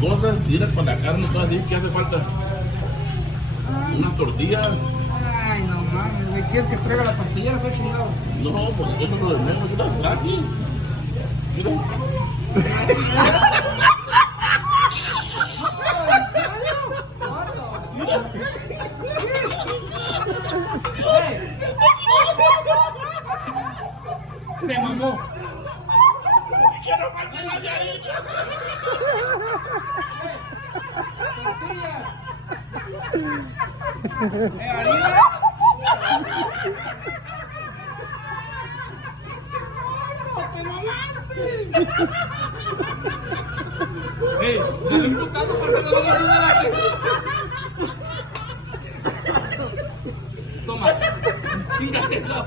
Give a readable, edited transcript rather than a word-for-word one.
cosas, mira con la carne toda así, ¿qué hace falta? Unas tortillas. Ay, no mames, güey. ¿Quieres que traiga las tortillas, güey, chingado? No, pues eso es lo de menos, mira, aquí. Mira. Se mamó. Quiero más de la yarina. Harina. ¡Te mamaste! Dale un putazo porque no me ayuda. Toma, chingatelo.